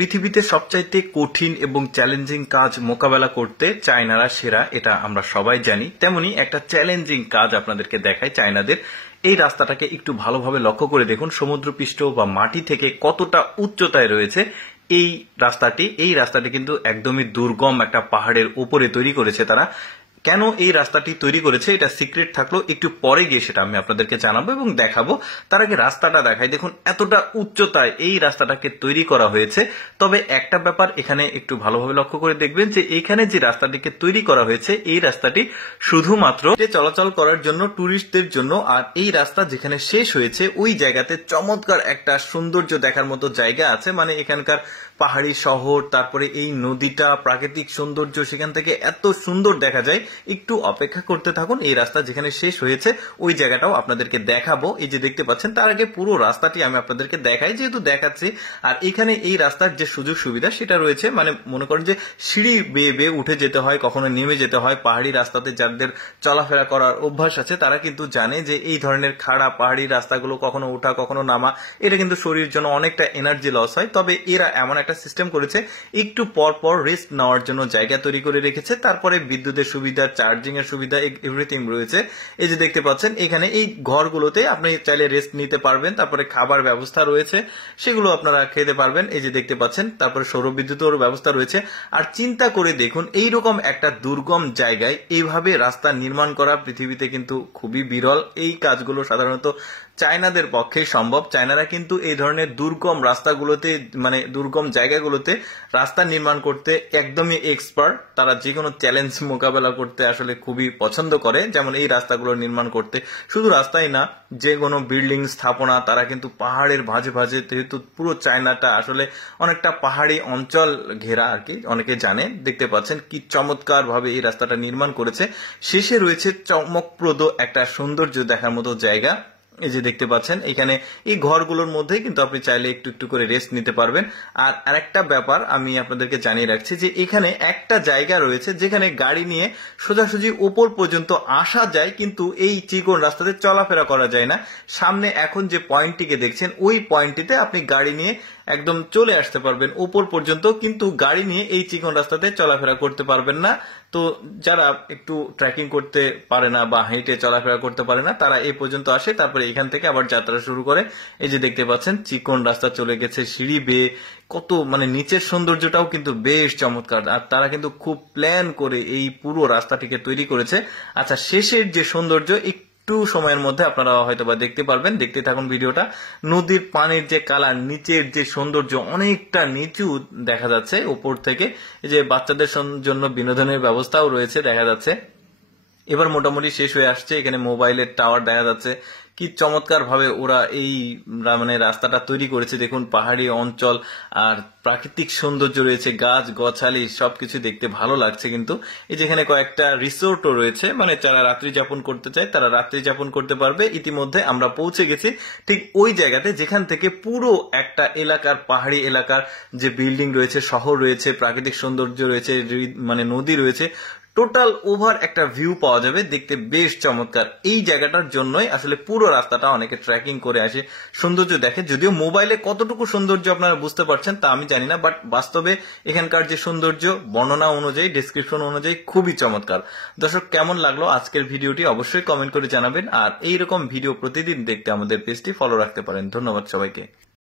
পৃথিবীতে সবচাইতে কঠিন এবং চ্যালেঞ্জিং কাজ মোকাবেলা করতে চায়নারা সেরা, এটা আমরা সবাই জানি। তেমনি একটা চ্যালেঞ্জিং কাজ আপনাদেরকে দেখায় চায়নাদের। এই রাস্তাটাকে একটু ভালোভাবে লক্ষ্য করে দেখুন, সমুদ্রপৃষ্ঠ বা মাটি থেকে কতটা উচ্চতায় রয়েছে এই রাস্তাটি কিন্তু একদমই দুর্গম একটা পাহাড়ের উপরে তৈরি করেছে তারা। কেন এই রাস্তাটি তৈরি করেছে এটা সিক্রেট থাকলো, একটু পরে গিয়ে সেটা আমি আপনাদেরকে জানাবো এবং দেখাবো। তার আগে রাস্তাটা দেখাই। দেখুন এতটা উচ্চতায় এই রাস্তাটাকে তৈরি করা হয়েছে। তবে একটা ব্যাপার এখানে একটু ভালোভাবে লক্ষ্য করে দেখবেন যে এখানে যে রাস্তাটিকে তৈরি করা হয়েছে এই রাস্তাটি শুধুমাত্র চলাচল করার জন্য, ট্যুরিস্টদের জন্য। আর এই রাস্তা যেখানে শেষ হয়েছে ওই জায়গাতে চমৎকার একটা সৌন্দর্য দেখার মতো জায়গা আছে। মানে এখানকার পাহাড়ি শহর, তারপরে এই নদীটা, প্রাকৃতিক সৌন্দর্য সেখান থেকে এত সুন্দর দেখা যায়। একটু অপেক্ষা করতে থাকুন, এই রাস্তা যেখানে শেষ হয়েছে ওই জায়গাটাও আপনাদেরকে দেখাবো। এই যে দেখতে পাচ্ছেন, তার আগে পুরো রাস্তাটি আমি আপনাদেরকে দেখাই, যেহেতু দেখাচ্ছি। আর এখানে এই রাস্তার যে সুযোগ সুবিধা সেটা রয়েছে, মানে মনে করেন যে সিঁড়ি বেয়ে বেয়ে উঠে যেতে হয়, কখনো নেমে যেতে হয়। পাহাড়ি রাস্তাতে যাদের চলাফেরা করার অভ্যাস আছে তারা কিন্তু জানে যে এই ধরনের খাড়া পাহাড়ি রাস্তাগুলো কখনো ওঠা কখনো নামা, এটা কিন্তু শরীরের জন্য অনেকটা এনার্জি লস হয়। তবে এরা এমন একটা সিস্টেম করেছে, একটু পর পর রেস্ট নেওয়ার জন্য জায়গা তৈরি করে রেখেছে। তারপরে বিদ্যুতের সুবিধা, চার্জিং এর সুবিধা, এভরিথিং রয়েছে। এই যে দেখতে পাচ্ছেন এখানে এই ঘরগুলোতে আপনি চাইলে রেস্ট নিতে পারবেন। তারপরে খাবার ব্যবস্থা রয়েছে, সেগুলো আপনারা খেতে পারবেন। এই যে দেখতে পাচ্ছেন, তারপরে সৌরবিদ্যুতের ব্যবস্থা রয়েছে। আর চিন্তা করে দেখুন, এইরকম একটা দুর্গম জায়গায় এইভাবে রাস্তা নির্মাণ করা পৃথিবীতে কিন্তু খুবই বিরল। এই কাজগুলো সাধারণত চায়নাদের পক্ষে সম্ভব। চায়নারা কিন্তু এই ধরনের দুর্গম রাস্তাগুলোতে, মানে দুর্গম জায়গাগুলোতে রাস্তা নির্মাণ করতে একদমই এক্সপার্ট। তারা যে কোনো চ্যালেঞ্জ মোকাবেলা করতে আসলে খুবই পছন্দ করে। যেমন এই রাস্তাগুলো নির্মাণ করতে, শুধু রাস্তাই না, যে কোনো বিল্ডিং স্থাপনা তারা কিন্তু পাহাড়ের ভাঁজে ভাঁজে, যেহেতু পুরো চায়নাটা আসলে অনেকটা পাহাড়ি অঞ্চল ঘেরা আর কি, অনেকে জানে। দেখতে পাচ্ছেন কি চমৎকার ভাবে এই রাস্তাটা নির্মাণ করেছে। শেষে রয়েছে চমকপ্রদ একটা সৌন্দর্য দেখার মতো জায়গা। এই যে দেখতে পাচ্ছেন এখানে এই ঘরগুলোর মধ্যে কিন্তু আপনি চাইলে একটু একটু করে রেস্ট নিতে পারবেন। আর আরেকটা ব্যাপার আমি আপনাদেরকে জানিয়ে রাখছি যে এখানে একটা জায়গা রয়েছে যেখানে গাড়ি নিয়ে সোজাসুজি উপর পর্যন্ত আসা যায়, কিন্তু এই চিকন রাস্তাতে চলাফেরা করা যায় না। সামনে এখন যে পয়েন্টটিকে দেখছেন ওই পয়েন্টটিতে আপনি গাড়ি নিয়ে একদম চলে আসতে পারবেন উপর পর্যন্ত, কিন্তু গাড়ি নিয়ে এই চিকন রাস্তাতে চলাফেরা করতে পারবেন না। তো যারা একটু ট্রেকিং করতে পারে না বা হেঁটে চলাফেরা করতে পারে না তারা এই পর্যন্ত আসে, তারপরে এখান থেকে আবার যাত্রা শুরু করে। এই যে দেখতে পাচ্ছেন চিকন রাস্তা চলে গেছে সিঁড়ি বেয়ে, কত মানে নিচের সৌন্দর্যটাও কিন্তু বেশ চমৎকার। আর তারা কিন্তু খুব প্ল্যান করে এই পুরো রাস্তাটিকে তৈরি করেছে। আচ্ছা, শেষের যে সৌন্দর্য একটু সময়ের মধ্যে আপনারা হয়তো বা দেখতে পারবেন, দেখতে থাকুন ভিডিওটা। নদীর পানির যে কালার, নিচের যে সৌন্দর্য, অনেকটা নিচু দেখা যাচ্ছে উপর থেকে। এই যে বাচ্চাদের জন্য বিনোদনের ব্যবস্থাও রয়েছে দেখা যাচ্ছে। এবার মোটামুটি শেষ হয়ে আসছে, এখানে মোবাইলের টাওয়ার দেখা যাচ্ছে। কি চমৎকার ভাবে ওরা এই মানে রাস্তাটা তৈরি করেছে। দেখুন পাহাড়ি অঞ্চল আর প্রাকৃতিক সৌন্দর্য রয়েছে, গাছ গছালি সবকিছু দেখতে ভালো লাগছে। কিন্তু এই যেখানে কয়েকটা রিসোর্টও রয়েছে, মানে যারা রাত্রি যাপন করতে চায় তারা রাত্রি যাপন করতে পারবে। ইতিমধ্যে আমরা পৌঁছে গেছি ঠিক ওই জায়গাতে যেখান থেকে পুরো একটা এলাকার, পাহাড়ি এলাকার যে বিল্ডিং রয়েছে, শহর রয়েছে, প্রাকৃতিক সৌন্দর্য রয়েছে, মানে নদী রয়েছে, টোটাল ওভার একটা ভিউ পাওয়া যাবে। দেখতে বেশ চমৎকার। এই জায়গাটার জন্যই আসলে পুরো রাস্তাটা অনেকে ট্রেকিং করে আসে, সৌন্দর্য দেখে। যদিও মোবাইলে কতটুকু সৌন্দর্য আপনারা বুঝতে পারছেন তা আমি জানি না, বাট বাস্তবে এখানকার যে সৌন্দর্য বর্ণনা অনুযায়ী, ডেসক্রিপশন অনুযায়ী খুবই চমৎকার। দর্শক, কেমন লাগলো আজকের ভিডিওটি অবশ্যই কমেন্ট করে জানাবেন। আর এইরকম ভিডিও প্রতিদিন দেখতে আমাদের পেজটি ফলো রাখতে পারেন। ধন্যবাদ সবাইকে।